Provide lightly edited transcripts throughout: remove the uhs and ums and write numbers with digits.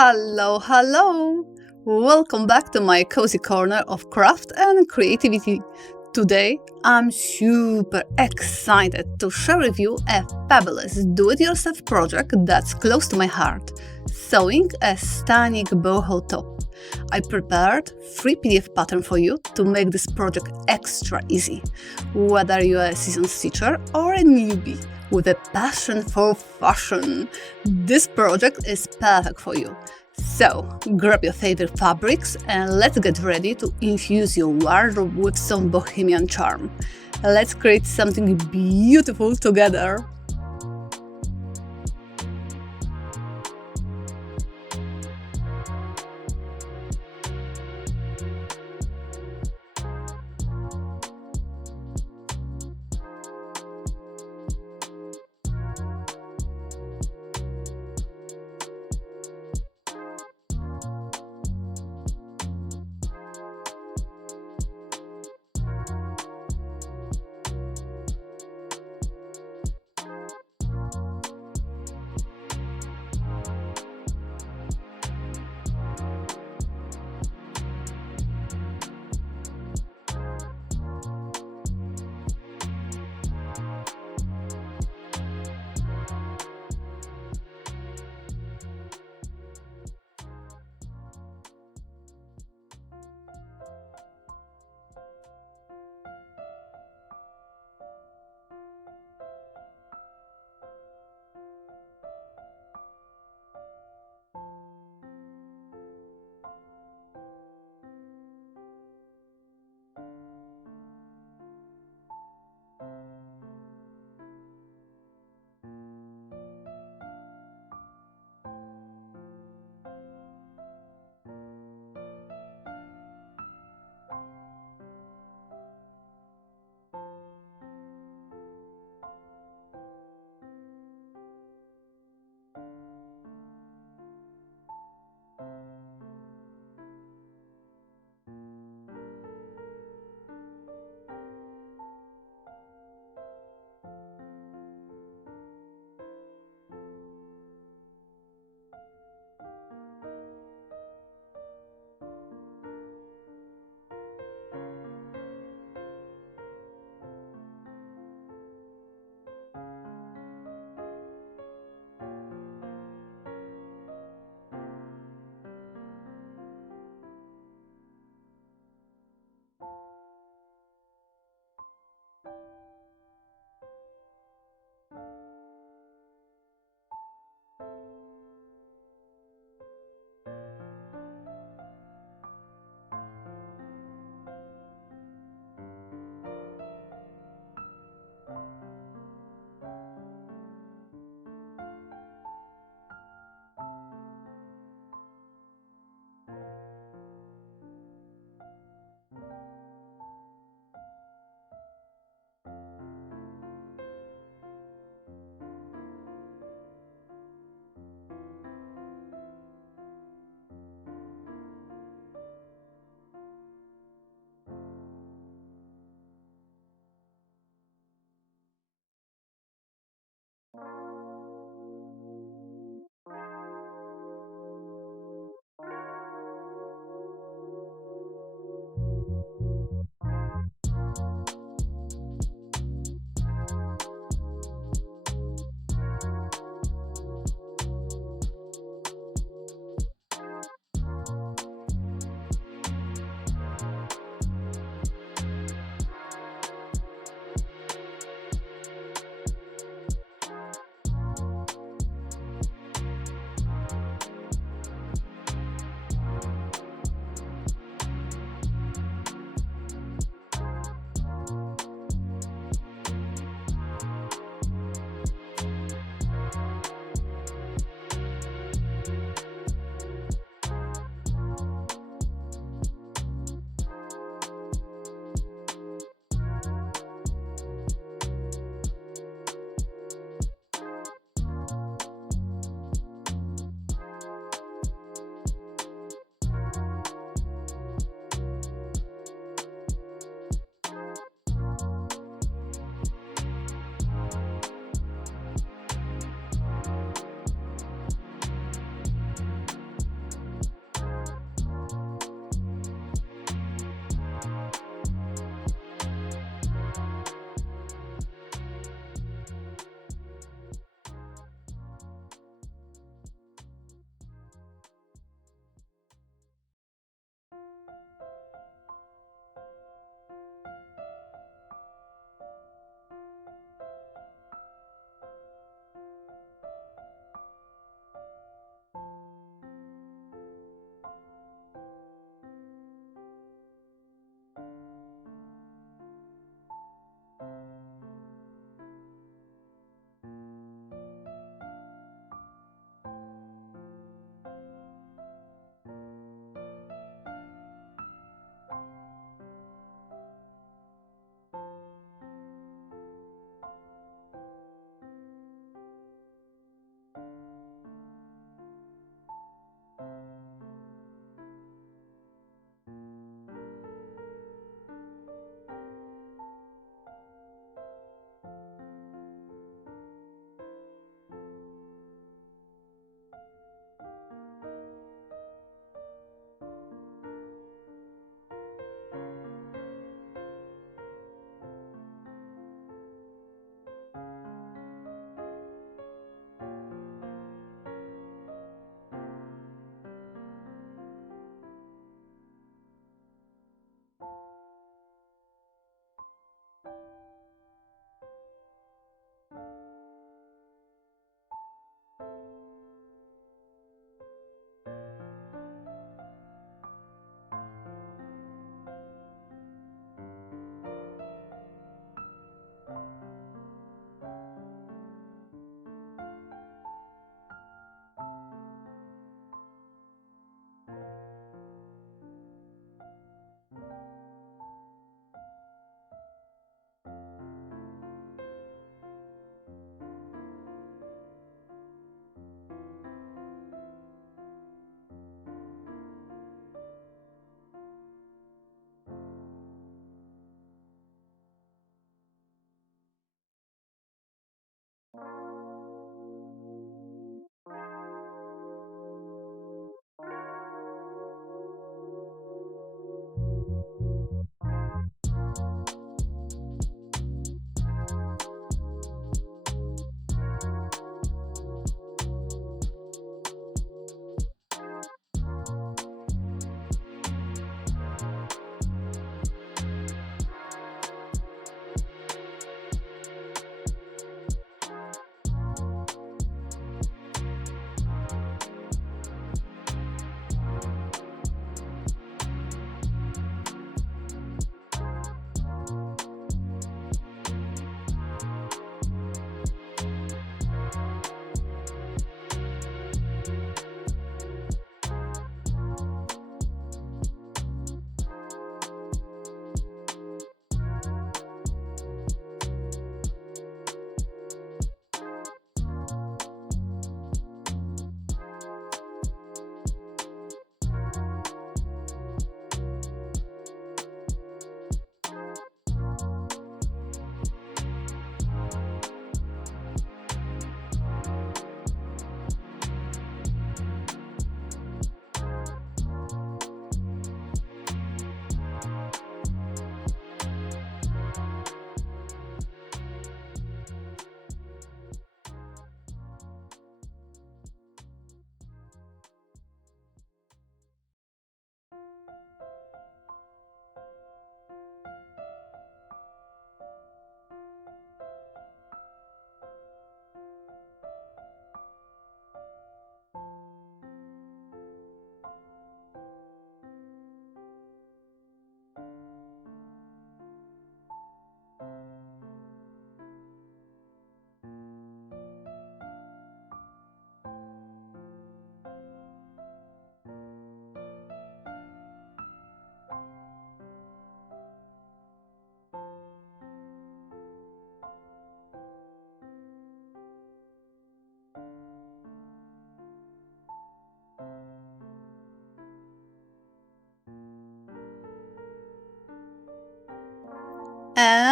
Hello, hello! Welcome back to my cozy corner of craft and creativity. Today, I'm super excited to share with you a fabulous do-it-yourself project that's close to my heart: sewing a stunning boho top. I prepared 3 PDF pattern for you to make this project extra easy, whether you're a seasoned stitcher or a newbie with a passion for fashion. This project is perfect for you. So, grab your favorite fabrics and let's get ready to infuse your wardrobe with some bohemian charm. Let's create something beautiful together.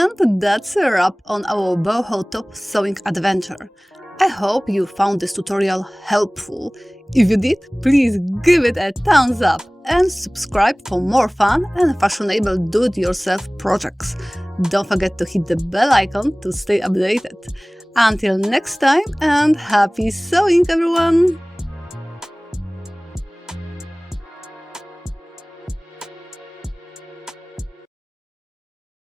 And that's a wrap on our boho top sewing adventure. I hope you found this tutorial helpful. If you did, please give it a thumbs up and subscribe for more fun and fashionable do-it-yourself projects. Don't forget to hit the bell icon to stay updated. Until next time, and happy sewing, everyone!